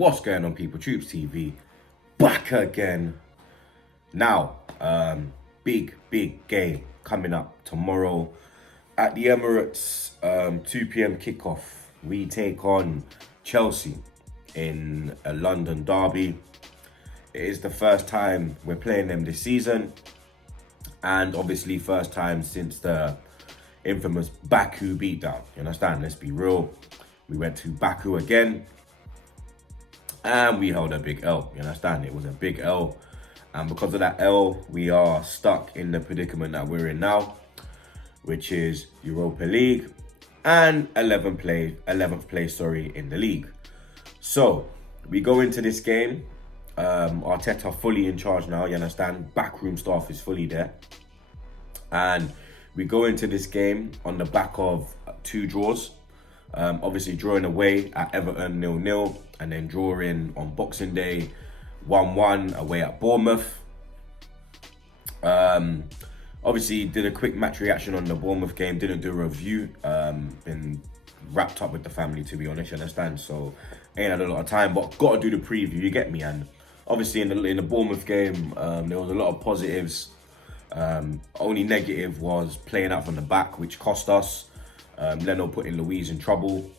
What's going on, people? Troops TV back again. Now, big game coming up tomorrow at the Emirates. 2 p.m. kickoff. We take on Chelsea in a London derby. It is the first time we're playing them this season, and obviously first time since the infamous Baku beatdown. You understand? Let's be real. We went to Baku again, and we held a big L. You understand? It was a big L, and because of that L, we are stuck in the predicament that we're in now, which is Europa League and 11th place, in the league. So we go into this game. Arteta fully in charge now. You understand? Backroom staff is fully there, and we go into this game on the back of 2 draws. Obviously drawing away at Everton 0-0, and then drawing on Boxing Day 1-1 away at Bournemouth. Obviously did a quick match reaction on the Bournemouth game, didn't do a review. Been wrapped up with the family, to be honest, you understand? So ain't had a lot of time, but got to do the preview, you get me? And obviously in the Bournemouth game, there was a lot of positives. Only negative was playing out from the back, which cost us. Leno putting Louise in trouble.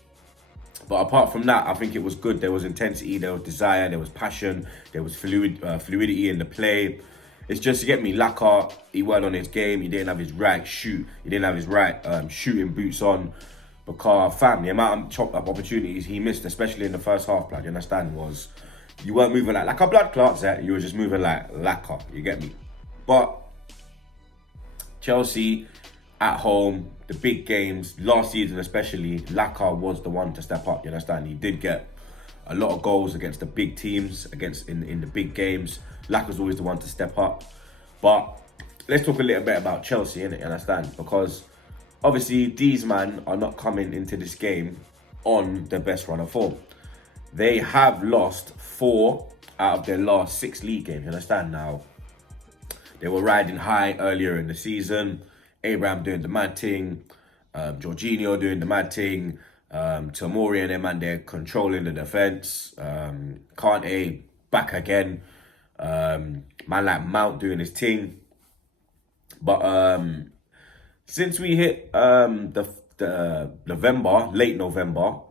But apart from that, I think it was good. There was intensity, there was desire, there was passion, there was fluidity in the play. It's just, you get me, Lampard, he weren't on his game. He didn't have his right shoot. He didn't have his right shooting boots on. Because, fam, the amount of chopped up opportunities he missed, especially in the first half, blood, you understand, was you weren't moving like a blood clot, you were just moving like lacquer, you get me? But Chelsea at home, the big games, last season especially, Laka was the one to step up, you understand? He did get a lot of goals against the big teams, in the big games. Laka's always the one to step up. But let's talk a little bit about Chelsea, innit, you understand? Because obviously these men are not coming into this game on their best run of form. They have lost 4 out of their last 6 league games, you understand? Now, they were riding high earlier in the season. Abraham doing the mad thing, Jorginho doing the mad thing, Tomori and them, and they're controlling the defence. Kante back again. Man like Mount doing his thing. But since we hit the late November,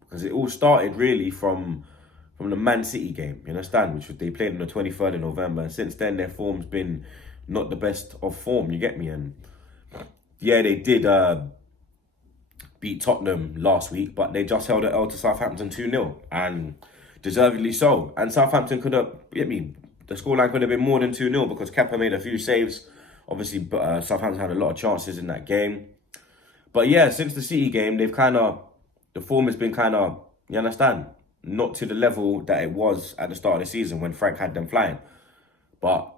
because it all started really from the Man City game, you understand, which they played on the 23rd of November. And since then, their form's been not the best of form, you get me? And yeah, they did beat Tottenham last week, but they just held an L to Southampton 2-0, and deservedly so. And Southampton could have, get me, the scoreline could have been more than 2-0 because Kepa made a few saves. Obviously, Southampton had a lot of chances in that game. But yeah, since the City game, the form has been you understand, not to the level that it was at the start of the season when Frank had them flying. But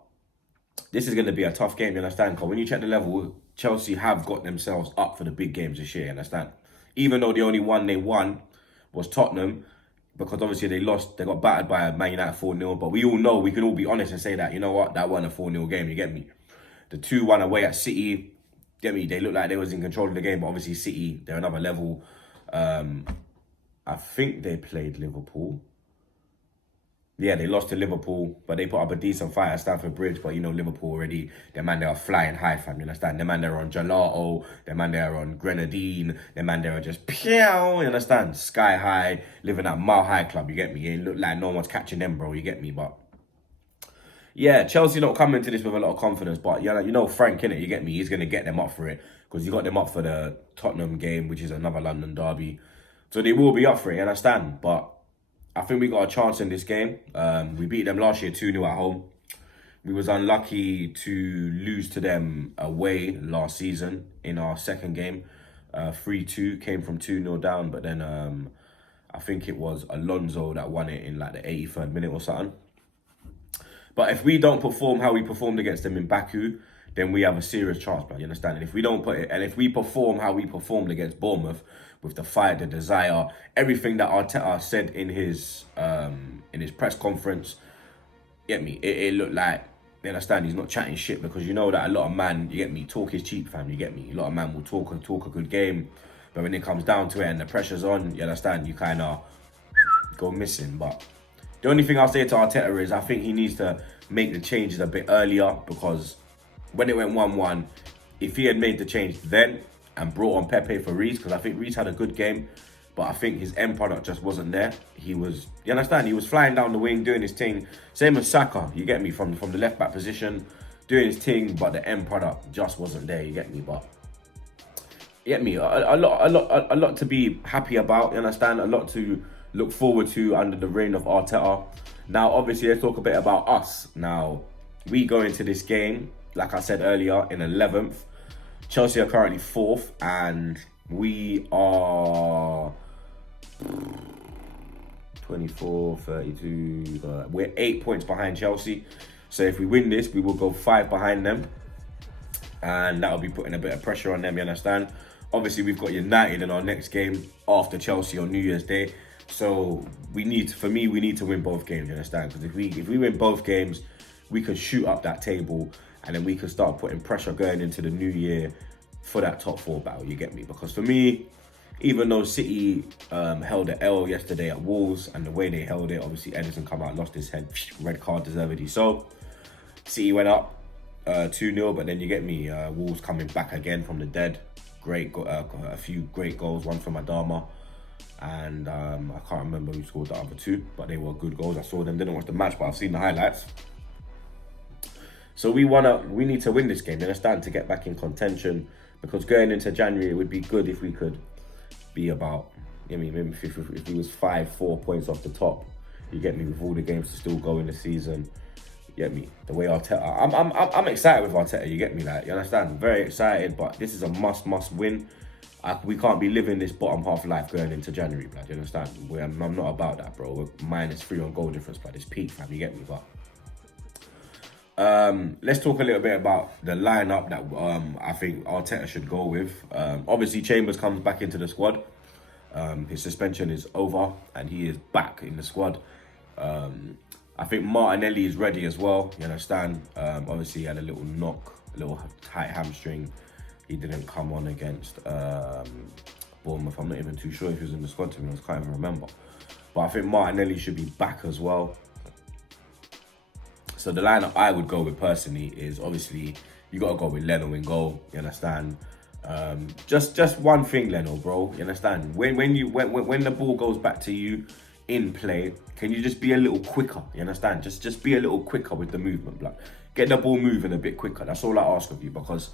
this is going to be a tough game, you understand? Because when you check the level, Chelsea have got themselves up for the big games this year, you understand? Even though the only one they won was Tottenham, because obviously they got battered by Man United 4-0. But we all know, we can all be honest and say that, you know what, that wasn't a 4-0 game, you get me? The 2-1 away at City, get me, they looked like they was in control of the game, but obviously City, they're another level. I think they played Liverpool. Yeah, they lost to Liverpool, but they put up a decent fight at Stamford Bridge. But you know, Liverpool already, their man, they are flying high, fam, you understand? Their man, they're on Gelato, their man, they're on Grenadine, their man, they're just pew, you understand? Sky high, living at Mile High Club, you get me? It look like no one's catching them, bro, you get me? But yeah, Chelsea not coming to this with a lot of confidence, but you know Frank, innit, you get me? He's going to get them up for it, because he got them up for the Tottenham game, which is another London derby. So they will be up for it, you understand? But I think we got a chance in this game. We beat them last year 2-0 at home. We was unlucky to lose to them away last season in our second game. 3-2, came from 2-0 down, but then I think it was Alonso that won it in like the 83rd minute or something. But if we don't perform how we performed against them in Baku, then we have a serious chance, bro, you understand? And if we don't if we perform how we performed against Bournemouth, with the fight, the desire, everything that Arteta said in his press conference, get me, it looked like, you understand, he's not chatting shit, because you know that a lot of man, you get me, talk is cheap, fam, you get me? A lot of man will talk a good game, but when it comes down to it and the pressure's on, you understand, you kind of go missing. But the only thing I'll say to Arteta is I think he needs to make the changes a bit earlier, because when it went 1-1, if he had made the change then and brought on Pepe for Reece, because I think Reece had a good game, but I think his end product just wasn't there. He was, you understand, he was flying down the wing, doing his thing. Same as Xhaka, you get me, from the left back position, doing his thing, but the end product just wasn't there, you get me. But you get me, a lot to be happy about, you understand, a lot to look forward to under the reign of Arteta. Now, obviously, let's talk a bit about us. Now, we go into this game, like I said earlier, in 11th. Chelsea are currently 4th, and we are 24, 32. We're 8 points behind Chelsea. So if we win this, we will go 5 behind them, and that'll be putting a bit of pressure on them, you understand? Obviously, we've got United in our next game after Chelsea on New Year's Day. So we need to win both games, you understand? Because if we win both games, we can shoot up that table, and then we can start putting pressure going into the new year for that top 4 battle, you get me? Because for me, even though City held an L yesterday at Wolves, and the way they held it, obviously Ederson come out, lost his head, red card deservedly. So City went up 2-0, but then you get me, Wolves coming back again from the dead. A few great goals, one from Adama, and I can't remember who scored the other 2, but they were good goals. I saw them, didn't watch the match, but I've seen the highlights. So we need to win this game, you understand, to get back in contention, because going into January, it would be good if we could be about, I mean, maybe if we was 5-4 points off the top, you get me, with all the games to still go in the season, you get me, the way Arteta, I'm excited with Arteta, you get me, like, you understand, very excited, but this is a must win. We can't be living this bottom half life going into January, blood, you understand? I'm not about that, bro. We're -3 on goal difference, blood, it's peak, fam, you get me, but let's talk a little bit about the lineup that I think Arteta should go with. Obviously, Chambers comes back into the squad. His suspension is over, and he is back in the squad. I think Martinelli is ready as well, you understand? Obviously, he had a little knock, a little tight hamstring. He didn't come on against Bournemouth. I'm not even too sure if he was in the squad, to be honest, I can't even remember. But I think Martinelli should be back as well. So the lineup I would go with personally is, obviously, you got to go with Leno in goal, you understand? Just one thing, Leno, bro, you understand? When the ball goes back to you in play, can you just be a little quicker, you understand? Just be a little quicker with the movement, blood. Get the ball moving a bit quicker, that's all I ask of you, because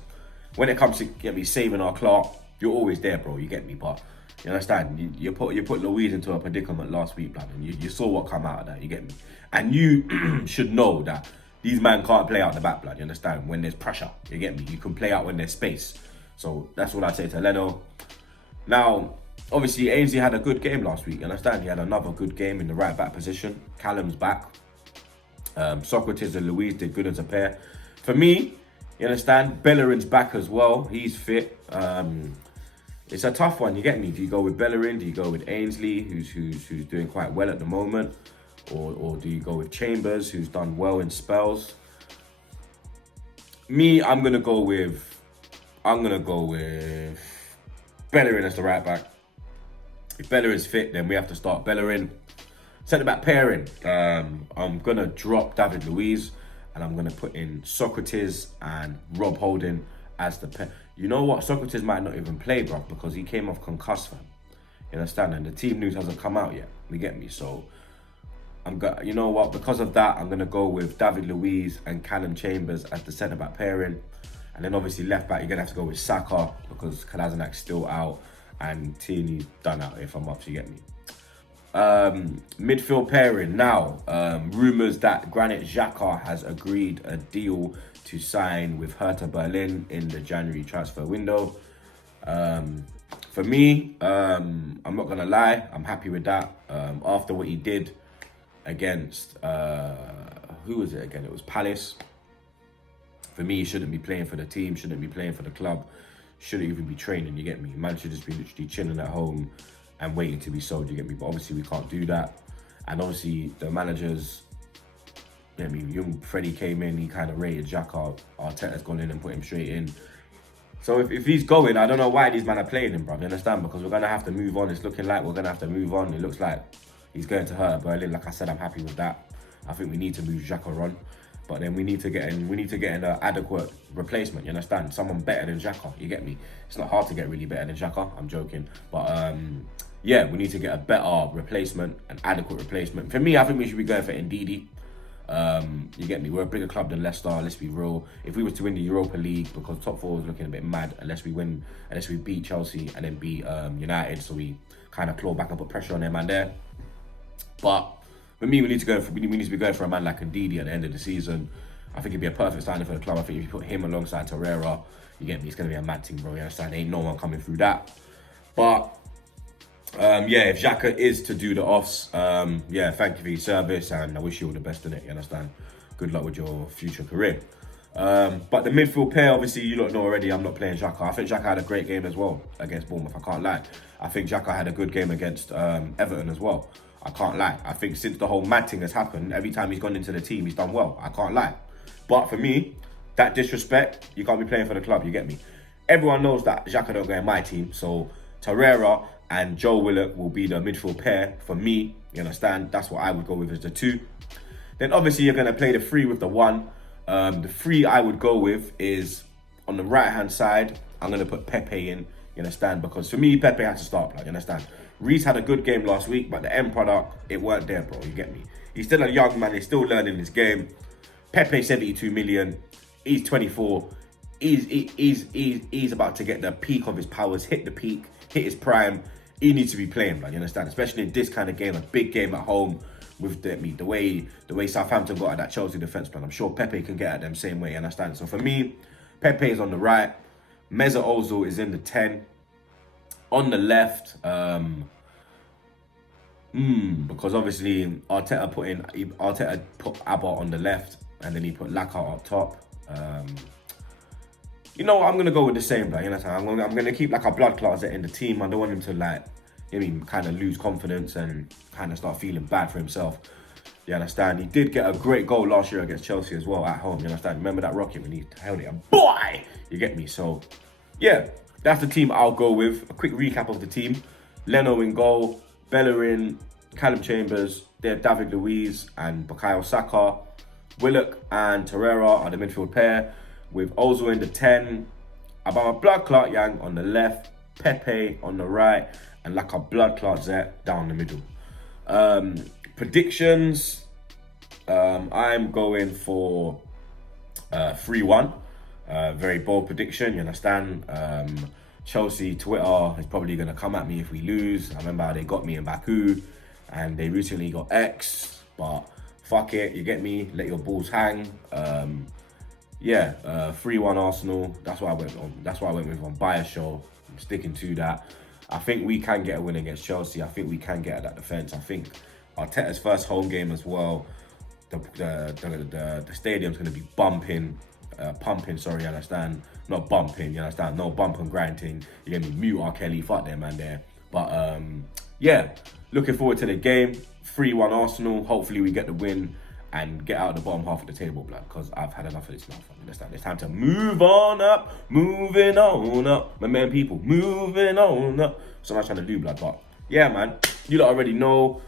when it comes to get me saving our Clark, you're always there, bro, you get me? But you understand, you put Louise into a predicament last week, blood, and you saw what come out of that, you get me? And you should know that these men can't play out the back, blood, you understand? When there's pressure, you get me? You can play out when there's space. So that's what I say to Leno. Now, obviously, Ainsley had a good game last week, you understand? He had another good game in the right back position. Callum's back. Socrates and Louise did good as a pair. For me, you understand, Bellerin's back as well. He's fit. It's a tough one, you get me? Do you go with Bellerin? Do you go with Ainsley, who's doing quite well at the moment? Or do you go with Chambers, who's done well in spells? Me, I'm gonna go with Bellerin as the right back. If Bellerin's fit, then we have to start Bellerin. Centre back pairing. I'm gonna drop David Luiz, and I'm gonna put in Socrates and Rob Holding as the pair. You know what? Socrates might not even play, bro, because he came off concussed, fam. You understand? And the team news hasn't come out yet. You get me? So you know what? Because of that, I'm gonna go with David Luiz and Callum Chambers as the centre back pairing, and then obviously left back you're gonna have to go with Xhaka because Kolasinac's still out and Tierney's done out. If I'm up, you get me. Midfield pairing now. Rumours that Granit Xhaka has agreed a deal to sign with Hertha Berlin in the January transfer window. For me, I'm not gonna lie, I'm happy with that. After what he did against who was it again? It was Palace. For me, he shouldn't be playing for the team, shouldn't be playing for the club, shouldn't even be training, you get me? Man should just be literally chilling at home and waiting to be sold, you get me? But obviously we can't do that. And obviously the managers, you get me, young Freddie came in, he kind of rated Xhaka. Arteta's gone in and put him straight in. So if he's going, I don't know why these men are playing him, bro. You understand? Because we're going to have to move on. It's looking like we're going to have to move on. It looks like He's going to hurt Berlin. Like I said, I'm happy with that. I think we need to move Xhaka on. But then we need to get in an adequate replacement, you understand? Someone better than Xhaka, you get me? It's not hard to get really better than Xhaka, I'm joking. But yeah, we need to get a better replacement, an adequate replacement. For me, I think we should be going for Ndidi. You get me? We're a bigger club than Leicester, let's be real. If we were to win the Europa League, because top four is looking a bit mad, unless we beat Chelsea and then beat United, so we kind of claw back and put pressure on them and there. But for me, we need to be going for a man like Ndidi at the end of the season. I think it'd be a perfect signing for the club. I think if you put him alongside Torreira, you get me, it's going to be a mad team, bro. You understand? Ain't no one coming through that. But yeah, if Xhaka is to do the offs, yeah, thank you for your service and I wish you all the best in it, you understand? Good luck with your future career. But the midfield pair, obviously, you lot know already, I'm not playing Xhaka. I think Xhaka had a great game as well against Bournemouth, I can't lie. I think Xhaka had a good game against Everton as well. I can't lie. I think since the whole mad thing has happened, every time he's gone into the team, he's done well. I can't lie. But for me, that disrespect, you can't be playing for the club, you get me? Everyone knows that Xhaka don't go in my team, so Torreira and Joe Willock will be the midfield pair for me, you understand? That's what I would go with as the two. Then obviously you're going to play the 3 with the 1. The 3 I would go with is on the right-hand side, I'm going to put Pepe in, you understand? Because for me, Pepe had to start, like, you understand? Reece had a good game last week, but the end product, it weren't there, bro, you get me? He's still a young man, he's still learning his game. Pepe, 72 million, he's 24. He's about to get the peak of his powers, hit the peak, hit his prime. He needs to be playing, like, you understand? Especially in this kind of game, a big game at home, with the way Southampton got at that Chelsea defence plan. I'm sure Pepe can get at them same way, you understand? So for me, Pepe is on the right, Mesut Ozil is in the 10. On the left, because obviously Arteta put Abba on the left and then he put Lampard up top. You know what, I'm gonna go with the same, like, you know, I'm gonna keep like a blood closet in the team. I don't want him to, like, I mean, kind of lose confidence and kind of start feeling bad for himself. You understand? He did get a great goal last year against Chelsea as well at home. You understand? Remember that rocket when he held it? Boy, you get me? So yeah, that's the team I'll go with. A quick recap of the team: Leno in goal, Bellerin, Callum Chambers, David Luiz and Bukayo Saka. Willock and Torreira are the midfield pair, with Ozil in the 10, Abama Blood Clot Yang on the left, Pepe on the right, and like a blood clot Zet down the middle. Predictions, I'm going for 3-1. Very bold prediction, you understand? Chelsea Twitter is probably going to come at me if we lose. I remember how they got me in Baku and they recently got X, but fuck it, you get me? Let your balls hang. Yeah, 3-1 Arsenal. That's what I went on. That's what I went with on Bias Show. I'm sticking to that. I think we can get a win against Chelsea. I think we can get at that defence. I think Arteta's first home game as well. The stadium's going to be pumping. Sorry, you understand? Not bumping, you understand? No bump and grinding. You get me? Mute R. Kelly, fuck them, man, there. But yeah, looking forward to the game. 3-1 Arsenal. Hopefully we get the win and get out of the bottom half of the table, blood, because I've had enough of this now. Understand? It's time to move on up, moving on up. My man, people, moving on up. So much trying to do, blood, but yeah, man, you lot already know.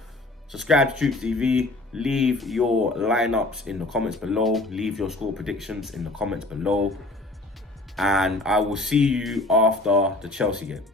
Subscribe to Troops TV. Leave your lineups in the comments below. Leave your score predictions in the comments below. And I will see you after the Chelsea game.